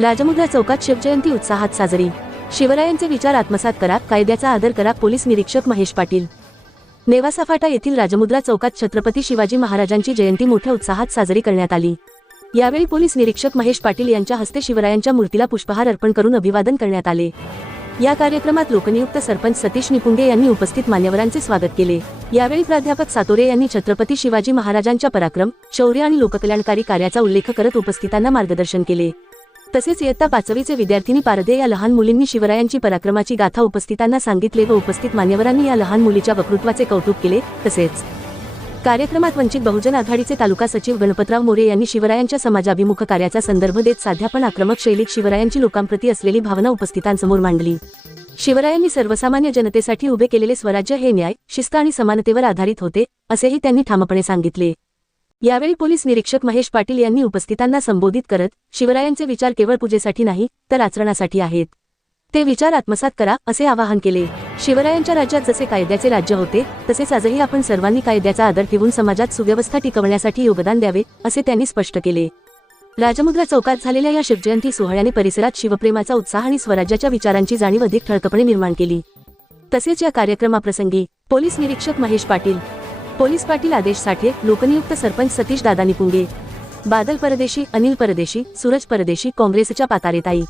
राजमुद्रा चौकात शिवजयंती उत्साहात साजरी. शिवरायांचे विचार आत्मसात करा कायद्याचा आदर करा पोलीस निरीक्षक महेश पाटील. नेवासा फाटा येथील राजमुद्रा चौकात छत्रपती शिवाजी महाराजांची जयंती मोठ्या उत्साहात साजरी करण्यात आली. यावेळी पोलीस निरीक्षक महेश पाटील यांच्या हस्ते शिवरायांच्या मूर्तीला पुष्पहार अर्पण करून अभिवादन करण्यात आले. या कार्यक्रमात लोकनियुक्त सरपंच सतीश निपुंगे यांनी उपस्थित मान्यवरांचे स्वागत केले. यावेळी प्राध्यापक सातोरे यांनी छत्रपती शिवाजी महाराजांच्या पराक्रम शौर्य आणि लोककल्याणकारी कार्याचा उल्लेख करत उपस्थितांना मार्गदर्शन केले. तसेच इयत्ता पाचवीचे विद्यार्थिनी पारदे या लहान मुलींनी शिवरायांची पराक्रमाची गाथा उपस्थितांना सांगितले व उपस्थित मान्यवरांनी या लहान मुलीच्या वक्तृत्वाचे कौतुक केले. तसेच कार्यक्रमात वंचित बहुजन आघाडीचे तालुका सचिव गणपतराव मोरे यांनी शिवरायांच्या समाजाभिमुख कार्याचा संदर्भ देत साध्या पण आक्रमक शैलीत शिवरायांची लोकांप्रती असलेली भावना उपस्थितांसमोर मांडली. शिवरायांनी सर्वसामान्य जनतेसाठी उभे केलेले स्वराज्य हे न्याय शिस्त आणि समानतेवर आधारित होते असेही त्यांनी ठामपणे सांगितले. यावेळी पोलीस निरीक्षक महेश पाटील यांनी उपस्थितांना संबोधित करत शिवरायांचे विचार केवळ पूजेसाठी नाही तर आचरणासाठी आहेत. ते विचार आत्मसात करा असे आवाहन केले. शिवरायांच्या राज्यात जसे कायद्याचे राज्य होते तसेच आजही आपण सर्वांनी कायद्याचा आदर ठेवून समाजात सुव्यवस्था टिकवण्यासाठी योगदान द्यावे असे त्यांनी स्पष्ट केले. राजमुद्रा चौकात झालेल्या या शिवजयंती सोहळ्याने परिसरात शिवप्रेमाचा उत्साह आणि स्वराज्याच्या विचारांची जाणीव अधिक ठळकपणे निर्माण केली. तसेच या कार्यक्रमाप्रसंगी पोलीस निरीक्षक महेश पाटील पोलीस पाटील आदेश साठे लोकनियुक्त सरपंच सतीश दादा निपुंगे बादल परदेशी अनिल परदेशी सूरज परदेशी काँग्रेसच्या पातारेताई.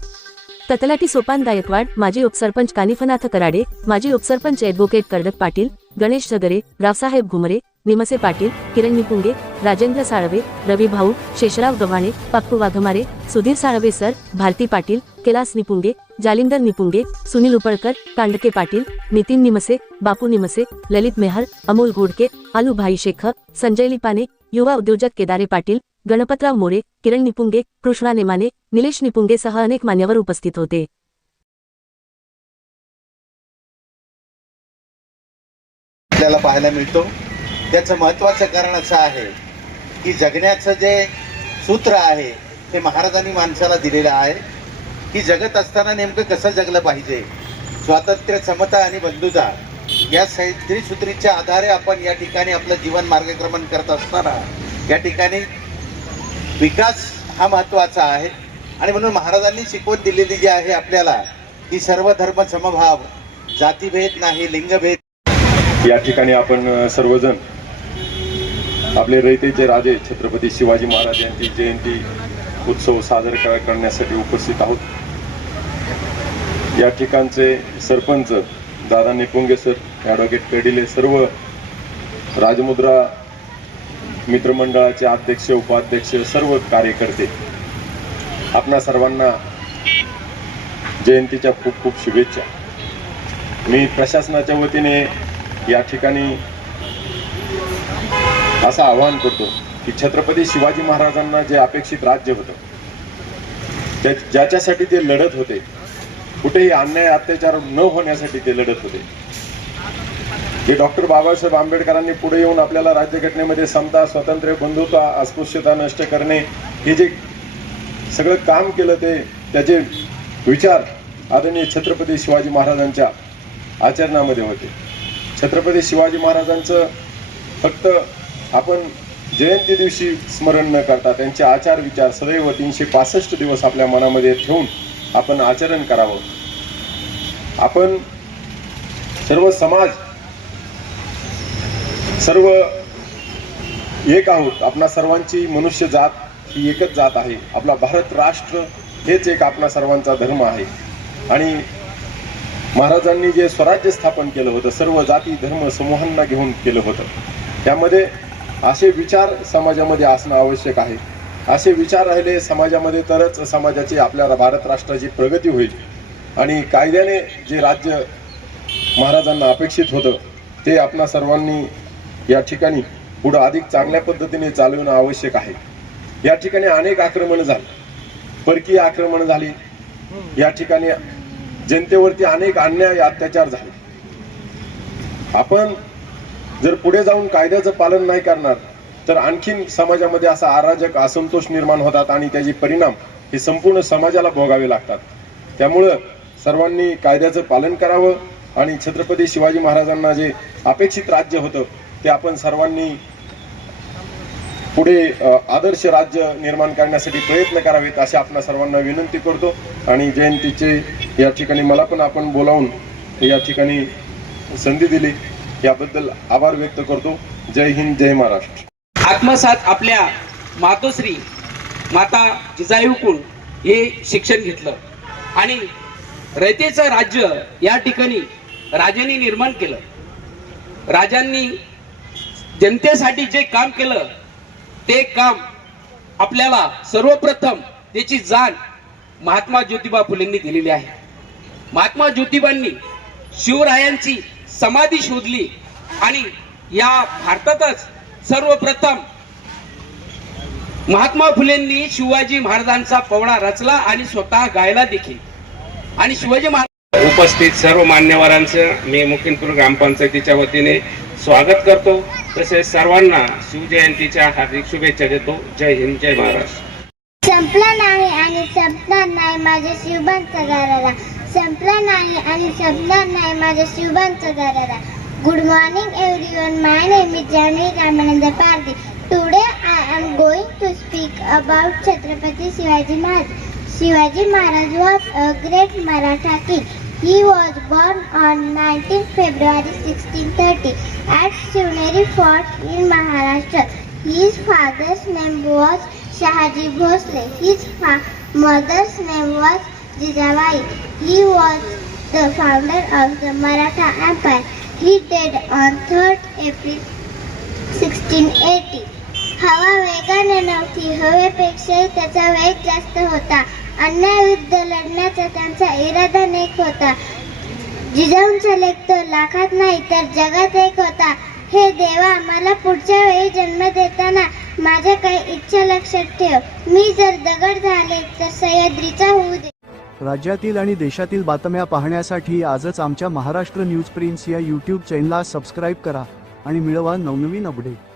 ततलाटी सोपान गायकवाड माजी उपसरपंच कानिफनाथ कराडे माजी उपसरपंच ॲडव्होकेट कर्डक पाटील गणेश जगरे रावसाहेब घुमरे निमसे पाटील किरण निपुंगे राजेंद्र साळवे रवी भाऊ शेषराव गव्हाणे पप्पू वाघमारे सुधीर साळवे सर भारती पाटील कैलास निपुंगे जालिंदर निपुंगे सुनील उपळकर कांडके पाटील नितीन निमसे बापू निमसे ललित मेहर अमोल घोडके आलूभाई शेख संजय लिपाने युवा उद्योजक केदारे पाटील गणपतराव मोरे किरण निपुंगे कृष्णा नेमाने निलेश निपुंगेसह अनेक मान्यवर उपस्थित होते. आपल्याला पाहायला मिळतो. त्याचं महत्वाचं कारण असं आहे की जगण्याचं जे सूत्र आहे ते महाराजांनी माणसाला दिलेलं आहे. की जगत असताना नेमकं कसं जगलं पाहिजे? स्वातंत्र्य समता आणि बंधुता या सै त्रिसूत्रीच्या आधारे आपण या ठिकाणी आपलं जीवन मार्गक्रमण करत असताना या ठिकाणी विकास हा महत्त्वाचा आहे. आणि म्हणून महाराजांनी शिकवण दिलेली जी आहे आपल्याला की सर्व धर्म समभाव जातीभेद नाही लिंगभेद या ठिकाणी आपण सर्वजण आपले रयतेचे राजे छत्रपती शिवाजी महाराज यांची जयंती उत्सव साजरा कर- करण्यासाठी उपस्थित आहोत. या ठिकाणचे सरपंच दादा निपुंगे सर ॲडव्होकेट कडिले सर्व राजमुद्रा मित्रमंडळाचे अध्यक्ष उपाध्यक्ष सर्व कार्यकर्ते आपणा सर्वांना जयंतीच्या खूप खूप शुभेच्छा. मी प्रशासनाच्या वतीने या ठिकाणी असं आवाहन करतो की छत्रपती शिवाजी महाराजांना जे अपेक्षित राज्य होतं त्या ज्याच्यासाठी ते लढत होते कुठेही अन्याय अत्याचार न होण्यासाठी ते लढत होते. जे डॉक्टर बाबासाहेब आंबेडकरांनी पुढे येऊन आपल्याला राज्यघटनेमध्ये समता स्वातंत्र्य बंधुता अस्पृश्यता नष्ट करणे हे जे सगळं काम केलं ते त्याचे विचार आदरणीय छत्रपती शिवाजी महाराजांच्या आचरणामध्ये होते. छत्रपती शिवाजी महाराजांचं फक्त आपण जयंती दिवशी स्मरण न करता त्यांचे आचार विचार सदैव तीनशे पासष्ट दिवस आपल्या मनामध्ये ठेवून आपण आचरण करावं. आपण सर्व समाज सर्व एक आहोत. आपणा सर्वांची मनुष्य जात ही एकच जात आहे. आपला भारत राष्ट्र हेच एक आपणा सर्वांचा धर्म आहे. आणि महाराजांनी जे स्वराज्य स्थापन केलं होतं सर्व जाती धर्म समूहांना घेऊन केलं होतं. त्यामध्ये असे विचार समाजामध्ये असणं आवश्यक आहे. असे विचार राहिले समाजामध्ये तरच समाजाची आपल्या भारत राष्ट्राची प्रगती होईल. आणि कायद्याने जे राज्य महाराजांना अपेक्षित होतं ते आपणा सर्वांनी या ठिकाणी पुढं अधिक चांगल्या पद्धतीने चालवणं आवश्यक आहे. या ठिकाणी अनेक आक्रमणं झाली. परकीय आक्रमणं झाली. या ठिकाणी जनतेवरती अनेक अन्याय अत्याचार झाले. आपण जर पुढे जाऊन कायद्याचं पालन नाही करणार तर आणखीन समाजामध्ये असा अराजक असंतोष निर्माण होतात आणि त्याचे परिणाम हे संपूर्ण समाजाला भोगावे लागतात. त्यामुळं सर्वांनी कायद्याचं पालन करावं आणि छत्रपती शिवाजी महाराजांना जे अपेक्षित राज्य होतं ते आपण सर्वांनी पुढे आदर्श राज्य निर्माण करण्यासाठी प्रयत्न करावेत अशी आपण सर्वांना विनंती करतो. आणि जयंतीचे या ठिकाणी मला पण आपण बोलावून या ठिकाणी संधी दिली. याबद्दल आभार व्यक्त करतो. जय हिंद जय महाराष्ट्र. आत्मसात आपल्या मातोश्री माता जिजाऊकडून हे शिक्षण घेतलं. आणि रयतेचं राज्य या ठिकाणी राजांनी निर्माण केलं. राजांनी जनतेसाठी जे काम केलं ते काम आपल्याला सर्वप्रथम त्याची जाण महात्मा ज्योतिबा फुलेंनी दिलेली आहे. महात्मा ज्योतिबांनी शिवरायांची समाधी शोधली आणि या भारतातच सर्वप्रथम महात्मा फुलेंनी शिवाजी महाराजांचा पवडा रचला आणि स्वतः गायला देखील. आणि शिवाजी महाराज उपस्थित सर्व मान्यवरांचं मी मुकिंदपूर ग्रामपंचायतीच्या वतीने स्वागत करतो. तसेच सर्वांना शिवजयंतीच्या हार्दिक शुभेच्छा देतो. जय हिंद जय महाराष्ट्र. संपला नाही आणि संपणार नाही माझ्या शिवबांचा गाराला संपला नाही आणि संपणार नाही माझ्या शिवबांचा गाराला good morning everyone my name is Janhavi Ramanand Pardi today I am going to speak about Chhatrapati Shivaji Maharaj Shivaji Maharaj was a great Maratha king He was born on 19 February 1630 at Shivneri Fort in Maharashtra. His father's name was Shahaji Bhosle. His fa- mother's name was Jijabai. He was the founder of the Maratha Empire. He died on 3rd April 1680. हवा वेगाने नव्हती हवेपेक्षाही त्याचा वेग जास्त होता अन्यायविरुद्ध लढण्याचा त्यांचा इरादा नेक होता. जिजाऊंचा लेख तो लाखात नाही तर जगात एक होता. हे देवा मला पुढच्या वेळी जन्म देताना माझ्या काही इच्छा लक्षात ठेव. मी जर दगड झाले तर सह्याद्रीचा होऊ दे. राज्यातील आणि देशातील बातम्या पाहण्यासाठी आजच आमच्या महाराष्ट्र न्यूज प्रिन्स या यूट्यूब चॅनलला सबस्क्राईब करा आणि मिळवा नवनवीन अपडेट